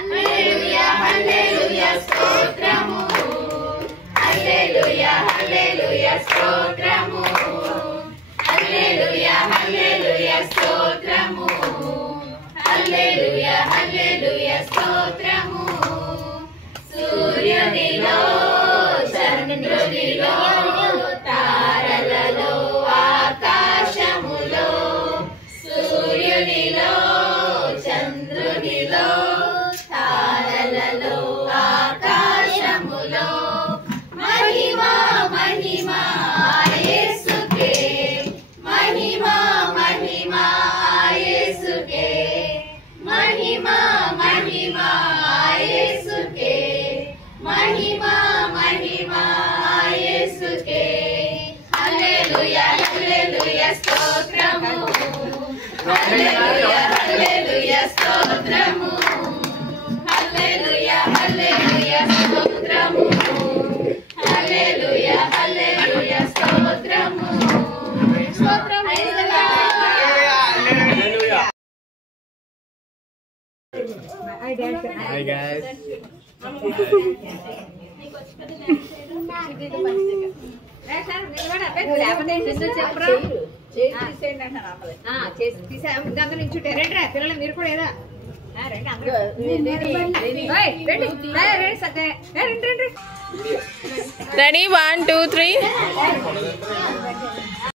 హల్లెలూయా హల్లెలూయా స్తోత్రము హల్లెలూయా హల్లెలూయా స్తోత్రము హల్లెలూయా హల్లెలూయా స్తోత్రము హల్లెలూయా హల్లెలూయా స్తోత్రము సూర్యునిలో చంద్రునిలో తారలలో ఆకాశములో సూర్యునిలో చంద్రునిలో తారలలో ఆకాశములో మహిమా మహిమా యేసుకే మహిమా మహిమా యేసుకే మహిమా మహిమా యేసుకే మహిమా మహిమా యేసుకే హల్లెలూయా హల్లెలూయా స్తోత్రము హల్లెలూయా హల్లెలూయా స్తోత్రము హల్లెలూయా హల్లెలూయా స్తోత్రము హల్లెలూయా హల్లెలూయా స్తోత్రము స్తోత్రము హల్లెలూయా Hi guys. పిల్లలు మీరు కూడా ఏదా Ready? 1, 2, 3.